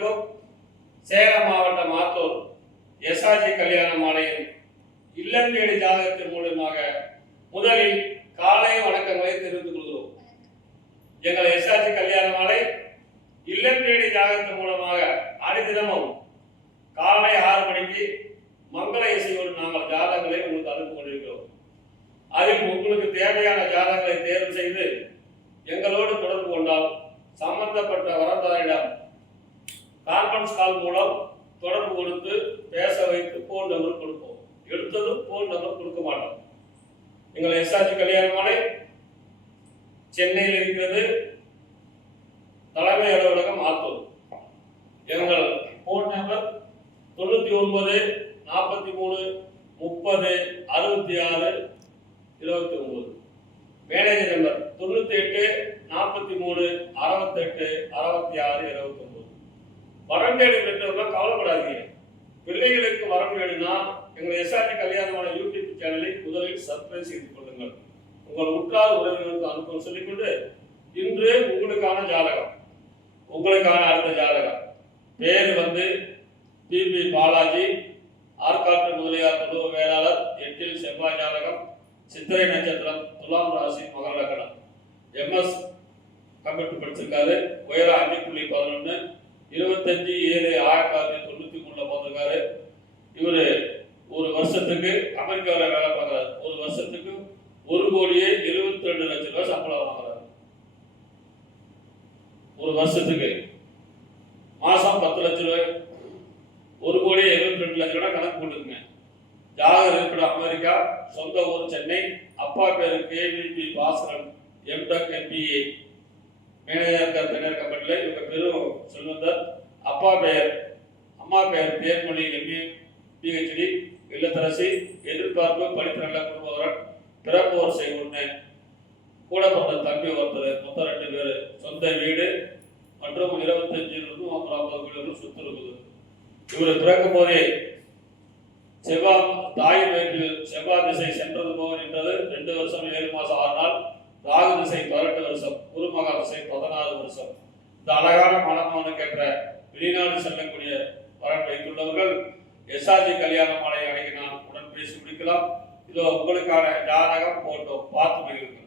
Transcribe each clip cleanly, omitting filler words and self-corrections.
அனைவருக்கும் சேலம் மாவட்டம் ஆத்தூர் எஸ்ஆர்ஜி கல்யாண மாலையின் இல்லம் தேடி ஜாதகத்தின் மூலமாக முதலில் காலை வணக்கங்களை தெரிவித்துக் கொள்கிறோம். எங்கள் எஸ்ஆர்ஜி கல்யாண மாலை இல்லம் தேடி ஜாதகத்தின் மூலமாக அனைத்தினமும் காலை 6 மணிக்கு மங்கள இசையோடு நாங்கள் ஜாதகங்களை உங்களுக்கு அனுப்பி கொண்டிருக்கிறோம். அதில் உங்களுக்கு தேவையான ஜாதகங்களை தேர்வு செய்து எங்களோடு தொடர்பு கொண்டால் சம்பந்தப்பட்ட வரதாரிடம் கான்ஃபரன்ஸ் கால் மூலம் தொடர்பு கொடுத்து பேச வைத்து போன் நம்பர் கொடுப்போம். எடுத்ததும் போன் நம்பர் கொடுக்க மாட்டோம். எங்கள் எஸ்ஆர்ஜி கல்யாண மாலை சென்னையில் இருக்கிறது. தலைமை அலுவலகம் ஆத்தூர். எங்கள் போன் நம்பர் 99 43 30 66 29. Manager number 98 43 68 66 29. வரம் தேடி பெற்றவர்கள் கவலைப்படாதீங்க. பிள்ளைகளுக்கு வரம் வேணும்னா எங்கள் எஸ்ஆர்டி கல்யாணமான யூடியூப் சேனலை முதலில் சப்ஸ்கிரைப் செய்து கொள்ளுங்கள். உங்கள் உற்றார் உறவினர்களுக்கு அனுப்ப சொல்லிக்கொண்டு இன்று உங்களுக்கான ஜாதகம், உங்களுக்கான அடுத்த ஜாதகம் பேர் பிபி பாலாஜி, ஆற்காட்டு முதலியார் தொழுவ வேளாளர், 8 செவ்வாய் ஜாதகம், சித்திரை நட்சத்திரம், துலாம் ராசி, மகர லக்னம். எம்எஸ் கம்ப்யூட்டர் படிச்சிருக்காரு. உயரம் 5.11, 25/7/1993 பிறந்திருக்காரு. இவர் ஒரு வருஷத்துக்கு அமெரிக்காவில் வேலை பார்க்குறாரு. ஒரு வருஷத்துக்கு 1,72,00,000 சம்பளம் வாங்குறாரு. ஒரு வருஷத்துக்கு மாசம் 10 லட்சம் ரூபாய், 1,72,00,000 கணக்கு போட்டுருங்க. ஜாதகர் இருக்கிற அமெரிக்கா, சொந்த ஊர் சென்னை. அப்பா பேரு KVP Bhaskaran, M Tech MBA, manager தனியார் கம்பெனியில். இவங்க பேரும் செல்வந்தர். அப்பா பெயர், அம்மா பெயர் தேர்மொழி MA PhD, இல்லத்தரசி, எதிர்பார்ப்பு, படித்து நல்ல குடும்பவரன், பிறப்பு வரிசை 1, கூட பிறந்த தம்பி ஒருத்தர், மொத்தம் 2 பேர். சொந்த வீடு மற்றும் 25 50 கிலோமீட்டர் சுத்து இருக்குது. இவர் பிறக்கும் போதே செவ்வாய் தாயின் வயிற்றில் செவ்வாய் திசை சென்றது போக நின்றது. 2 வருஷம் 7 மாசம் 6 நாள். ராகு திசை 18 வருஷம். குருமகா திசை 16 வருஷம். இந்த அழகான மனமான கேட்ட வெளிநாடு செல்லக்கூடிய வரன் வைத்துள்ளவர்கள் எஸ்ஆர்ஜி கல்யாண மாலை அடங்கினால் உடன் பேசி முடிக்கலாம். இதோ உங்களுக்கான ஜாதகம் போட்டோ பார்த்து மகிழ்வுங்கள்.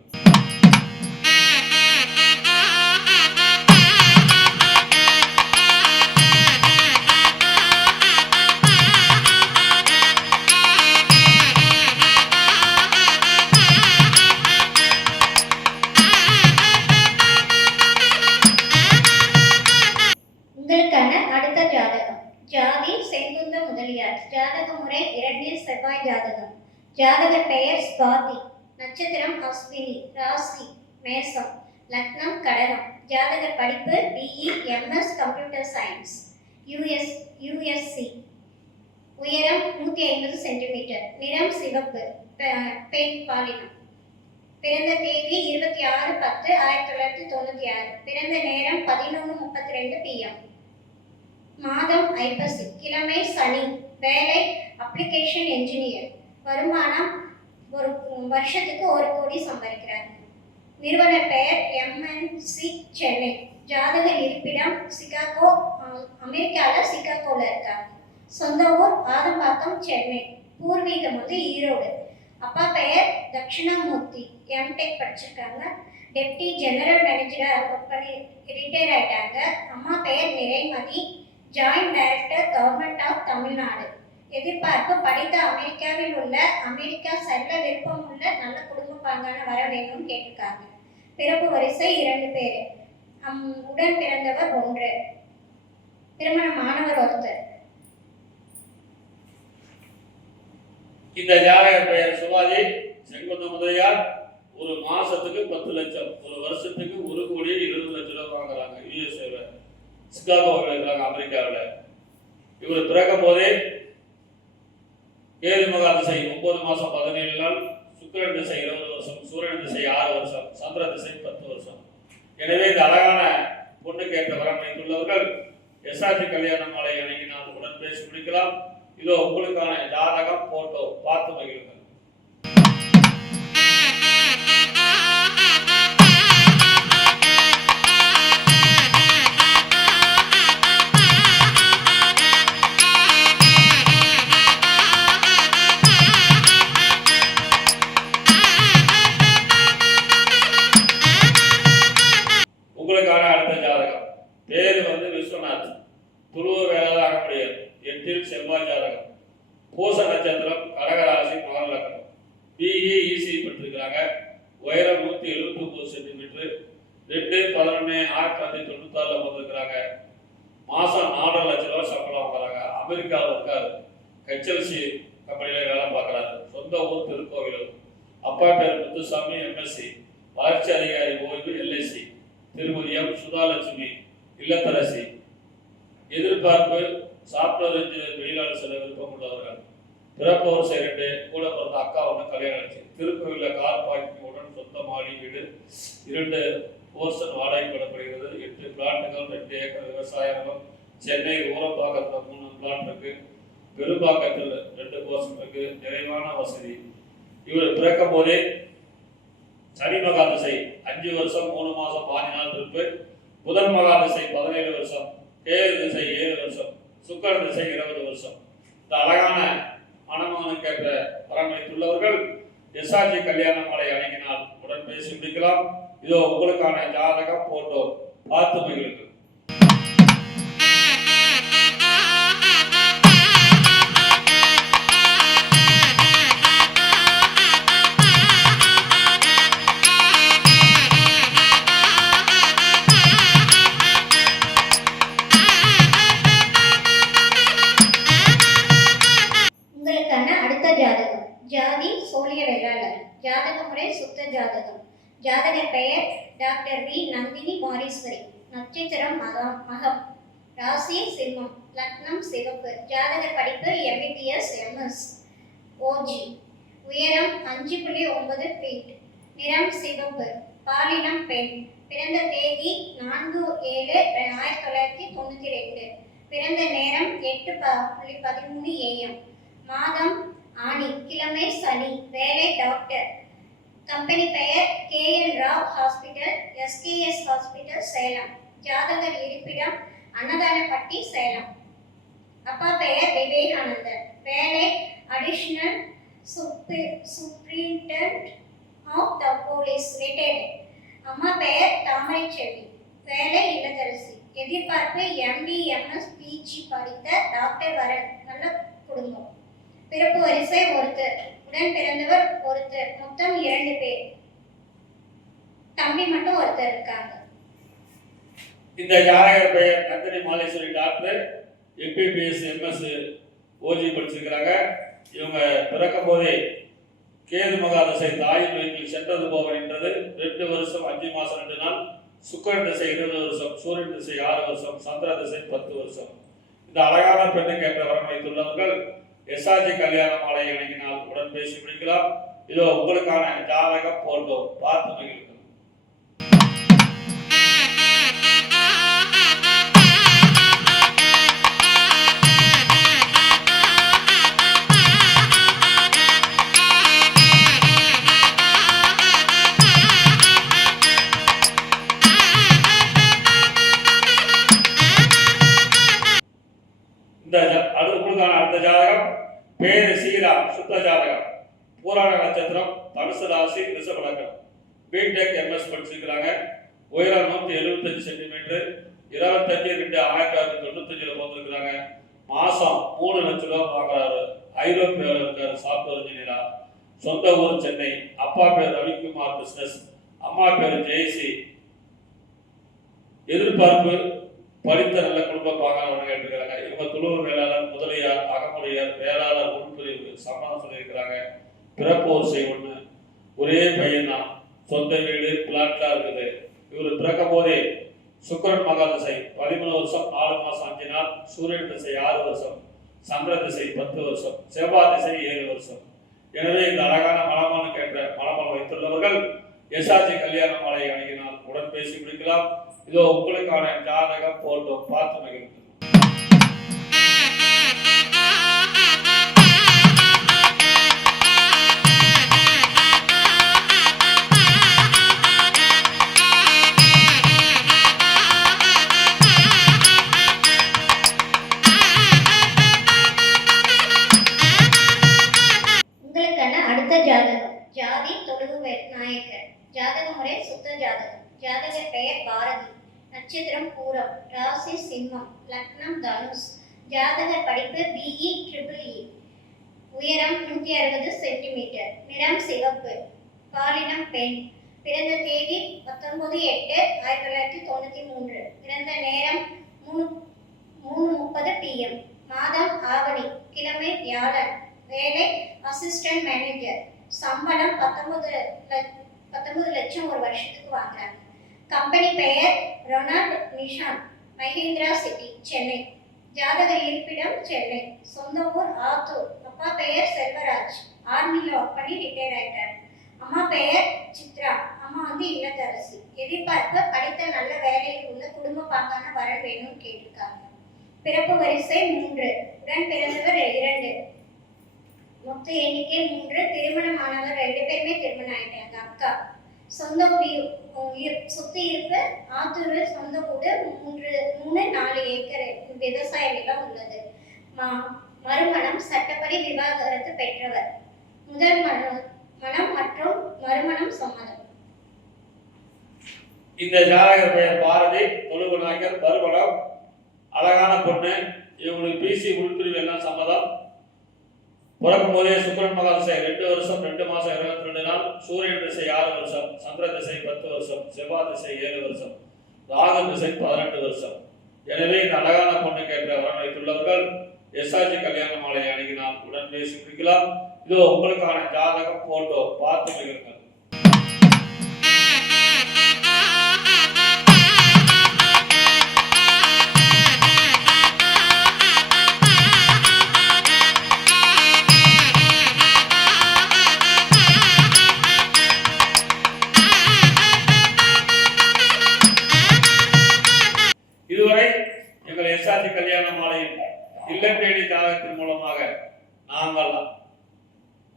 ஜாதி செங்குந்த முதலியார். ஜாதக முறை 2 செவ்வாய் ஜாதகம். ஜாதகர் பெயர் ஸ்வாதி, நட்சத்திரம் அஸ்வினி, ராசி மேசம், லக்னம் கடகம். ஜாதகர் படிப்பு BE MS computer science, USC. உயரம் 150 சென்டிமீட்டர். நிறம் சிவப்பு, பெண் பாலினம். பிறந்த தேதி 26/10/1996. பிறந்த நேரம் 11:32 PM. மாதம் ஐப்பசி. கிழமை சனி. வேலை அப்ளிகேஷன் என்ஜினியர். வருமானம் ஒரு வருஷத்துக்கு 1 கோடி சம்பாதிக்கிறார். நிறுவனர் பெயர் MNC சென்னை. ஜாதக இருப்பிடம் சிகாகோ, அமெரிக்காவில் சிகாகோவில் இருக்காங்க. சொந்த ஊர் ஆதம்பாக்கம் சென்னை. பூர்வீகம் ஈரோடு. அப்பா பெயர் தட்சிணாமூர்த்தி, MTech படிச்சிருக்காங்க. டெப்டி ஜெனரல் மேனேஜராக ஒர்க் பண்ணி ரிட்டையர் ஆயிட்டாங்க. அம்மா பெயர் Niraimathi, joint director government of Tamil Nadu. எதிர்பார்ப்பு படித்த அமெரிக்காவில் உள்ள அமெரிக்கா செல்ல விருப்பம் உள்ள நல்ல குடும்ப பாங்கான வர வேணும்னு கேட்டிருக்காங்க. பிறப்பு வரிசை 2 பேர். உடன் பிறந்தவர் 1. திருமணமானவர் ஒருத்தர். இந்த ஜாதகர் பெயர் சுபாதி, செங்குந்த முதலியார். ஒரு மாசத்துக்கு 10 லட்சம், ஒரு வருஷத்துக்கு 1,20,00,000 வாங்குறாங்க. USA சிகாகோவில் இருக்கிறாங்க, அமெரிக்காவில். இவர் பிறக்கும் போதே கேது மகா திசை 9 மாசம் 17 நாள், சுக்கிரன் திசை 20 வருஷம், சூரியன் திசை 6 வருஷம், சந்திர திசை 10 வருஷம். எனவே இந்த அழகான பொண்ணுக்கு ஏற்ற வரம் வைத்துள்ளவர்கள் எஸ்ஆர்டி கல்யாண மாலை அணுகினால் உடன் பேசி முடிக்கலாம். இதோ உங்களுக்கான ஜாதகம் போட்டோ பார்த்து மகிழுங்கள். துருவ வேளாளர் அகமுடையார். 8 செவ்வாய் ஜாதகம். பூச நட்சத்திரம், கடகராசி, மகர லக்னம். பிஇ இசி பெற்றிருக்கிறாங்க. உயரம் 179 சென்டிமீட்டர். 2/11/1996 பிறந்திருக்கிறாங்க. மாசம் 4 லட்சம் ரூபாய் சம்பளம் வாங்குறாங்க. அமெரிக்காவில் இருக்காரு. ஹெச்எல்சி கம்பெனியில் வேலை பார்க்குறாரு. சொந்த ஊர் திருக்கோவிலூர். அப்பா பேர் முத்துசாமி, எம்எஸ்சி, வளர்ச்சி அதிகாரி ஓய்வு, எல்ஐசி. திருமதி எம் சுதாலட்சுமி, இல்லத்தரசி. எதிர்பார்ப்பு சாப்ட்வேர் இன்ஜினியர், வெளிநாடு செல்ல விருப்பம் உள்ளவர்கள். பிறப்பு வருஷம் 2, கூட பிறந்த அக்கா ஒன்று கல்யாணம் ஆச்சு. திருக்கோவிலில் கார் பார்க்கிங் உடன் சொந்த மாடி வீடு, 2 போர்ஷன் வாடகை விடப்படுகிறது. 8 பிளாட்டுகள், 2 ஏக்கர் விவசாய நிலம். சென்னை ஊரப்பாக்கத்தில் 3 பிளாட் இருக்கு. பெரும்பாக்கத்தில் 2 போர்ஷன் இருக்கு. நிறைவான வசதி. இவர் பிறக்கும் போதே சனி மகா திசை 5 வருஷம் 3 மாசம் 5 நாள் இருப்பு. புதன் மகா திசை 17 வருஷம். கேது திசை 7 வருஷம். சுக்கிர திசை 20 வருஷம். இந்த அழகான மணமகனுக்கு ஏற்ற பலனளித்துள்ளவர்கள் எஸ்ஆர்ஜி கல்யாண மாலை அணுகினால் உடன் பேசி முடிக்கலாம். இதோ உங்களுக்கான ஜாதகம் போட்டோ பார்த்து மகிழுங்கள். உங்களுக்கான அடுத்த ஜாதகம். ஜாதி சோழிய வேளாளர். ஜாதக முறை சுத்த ஜாதகம். ஜாதகர் பெயர் டாக்டர் வி நந்தினி மாரீஸ்வரி. நட்சத்திரம் மகம். ராசி சிம்மம். லக்னம் சிவப்பு. ஜாதகர் படிப்பு எம்பிபிஎஸ், எம்எஸ், ஓஜி. உயரம் 5.9 ஃபீட். நிறம் சிவப்பு. பாலினம் பெண். பிறந்த தேதி 4/7/1992. பிறந்த நேரம் 8:13 AM. மாதம் ஆனி. கிழமை சனி. வேலை டாக்டர். கம்பெனி பெயர் KL Rao hospital, SKS hospital, Salem. ஜாதகர் இருப்பிடம் அன்னதானப்பட்டி, சேலம். அப்பா பெயர் விவேகானந்தர். வேலை additional superintendent of the police, retired. அம்மா பெயர் தாமரை செல்வி. வேலை இல்லத்தரசி. எதிர்பார்ப்பு எம்டி, எம்எஸ், பிஜி படித்த டாக்டர் வரன். நல்ல குடும்பம். பிறப்பு வரிசை ஒருத்தர். உடன் பிறந்தவர் ஒருத்தர். மொத்தம் 2 பேர். தம்பி மட்டும் ஒருத்தர் இருக்காங்க. இந்த ஜாதகர் பெயர் Nandhini Maleswari. Doctor, MBBS, MS, OG படிச்சிருக்கிறாங்க. இவங்க பிறக்கும் போதே கேது மகாதசை தாயின் வயிற்றில் சென்றது போவென்றது. 2 வருஷம் 5 மாசம் 2 நாள். சுக்கிரன் திசை 20 வருஷம். சூரியன் திசை 6 வருஷம். சந்திர திசை 10 வருஷம். இந்த அழகான பெண்ணுக்கு ஏற்ற வரம் வைத்துள்ளவர்கள் எஸ்ஆர்ஜி கல்யாண மாலை அணுகினால் உடன் பேசி முடிக்கலாம். இதோ உங்களுக்கான ஜாதகம் போட்டோ பார்த்து மகிழ்கள். அடுத்த ஜாதகம் பேரு சீரா, சுத்த ஜாதகம். பூராட நட்சத்திரம், தனுசு ராசி, ரிஷப லக்னம். பிடெக், எம்எஸ் படிச்சிருக்கிறாங்க. உயரம் 175 சென்டிமீட்டர். 25/2/1995 பிறந்திருக்கிறாங்க. மாசம் 3 லட்சம் ரூபாய் வாங்குறாரு. ஐரோப்பியாவில் இருக்காரு. சாப்ட்வேர் இன்ஜினியரா. சொந்த ஊர் சென்னை. அப்பா பேர் ரவிக்குமார், பிசினஸ். அம்மா பேர் ஜெயசி. எதிர்பார்ப்பு படித்த நல்ல குடும்ப பாகவர்கள் கேட்டிருக்கிறாங்க. இவங்க துளுவு வேளாளர், முதலியார், அகமுடையார், வேளாளர், உள்பிரிவு சம்பளம் சொல்லியிருக்கிறாங்க. பிறப்பு வரிசை 1. ஒரே பையன் தான். சொந்த வீடு, பிளாட்லாம் இருக்குது. இவர் பிறக்கும் போதே சுக்கிரன் மகா திசை 13 வருஷம் 4 மாசம் 5 நாள். சூரியன் திசை 6 வருஷம். சந்திர திசை 10 வருஷம். செவ்வாய் திசை 7 வருஷம். எனவே இந்த அழகான மணமகனுக்கு ஏற்ற மணமகன் வைத்துள்ளவர்கள் எஸ்ஆர்ஜி கல்யாண மாலை அணுகினால் உடன் பேசி முடிக்கலாம். இதோ உங்களுக்கான ஜாதகம் போட்டோ பார்த்து மகிழ்ந்து. உங்களுக்கான அடுத்த ஜாதகம். ஜாதி தொழுவு நாயக்கர். ஜாதக முறை சுத்த ஜாதகம். ஜாதகர் பெயர் பாரதி. நட்சத்திரம் பூரம், ராசி சிம்மம், லக்னம் தனுஷ், ஜாதகர் படிப்பு BE EEE, உயரம் 160 சென்டிமீட்டர், நிறம் சிவப்பு, பாலினம் பெண், பிறந்த தேதி 19/8/1993, பிறந்த நேரம் 3:30 PM, மாதம் ஆவணி, கிழமை வியாழன், வேலை அசிஸ்டன்ட் மேனேஜர், சம்பளம் 19 லட்சம் ஒரு வருஷத்துக்கு வாங்குறாங்க. கம்பெனி பெயர் ரொனால்ட் நிஷான், மஹிந்திரா சிட்டி, சென்னை. ஜாதகர் இருப்பிடம் சென்னை. சொந்த ஊர் ஆத்தூர். அப்பா பெயர் செல்வராஜ், ஆர்மியில் ஒர்க் பண்ணி ரிட்டையர் ஆயிட்டார். அம்மா பெயர் சித்ரா, அம்மா இல்லத்தரசி. எதிர்பார்ப்பு படித்த நல்ல வேலையில் உள்ள குடும்ப பாங்கான வரன் வேணும்னு கேட்டிருக்காங்க. பிறப்பு வரிசை 3, உடன் பிறந்தவர் 2, மொத்த எண்ணிக்கை 3. திருமணமானவர் 2 பேருமே திருமணம் ஆயிட்டாங்க. அக்கா. சொந்த சொத்து இருப்பு ஆத்தூர், சொந்த வீடு 3-4 ஏக்கர் விவசாய நிலம் உள்ளது. மறுமணம் சட்டப்படி விவாகரத்து பெற்றவர். முதல் மனம் மற்றும் மறுமணம் சம்மதம். இந்த ஜாதகர் பெயர் பாரதி, தொழுவு நாயக்கர், மறுமணம், அழகான பொண்ணு. இவங்களுக்கு பிசி உள்பிரிவு எல்லாம் சம்மதம். பிறக்கும் போதே சுக்கிரன் மகா திசை 2 வருஷம் 2 மாசம் 22 நாள், சூரியன் திசை 6 வருஷம், சந்திர திசை 10 வருஷம், செவ்வாய் திசை 7 வருஷம், ராகு திசை 18 வருஷம். எனவே இந்த அழகான பொண்ணு கேட்ட வரன் வைத்துள்ளவர்கள் எஸ்ஆர்ஜி கல்யாண மாலை அணுகினால் உடன் பேசி முடிக்கலாம். இதோ உங்களுக்கான ஜாதகம் போட்டோ பார்த்து மகிழுங்கள். இதுவரை எங்கள் எஸ்ஆர்ஜி கல்யாண மாலையில் இல்லத்தேடி ஜாதகத்தின் மூலமாக நாங்கள்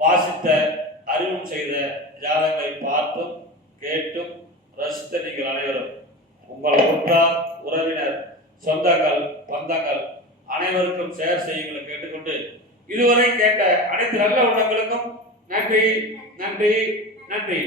வாசித்த அறிவும் செய்த ஜாதகங்களை பார்த்தும் கேட்டும் ரசித்த நீங்கள் அனைவரும் உங்கள் உற்றார் உறவினர் சொந்தங்கள் பந்தங்கள் அனைவருக்கும் ஷேர் செய்யுங்களை கேட்டுக்கொண்டு இதுவரை கேட்ட அனைத்து நல்ல உள்ளங்களுக்கும் நன்றி நன்றி நன்றி.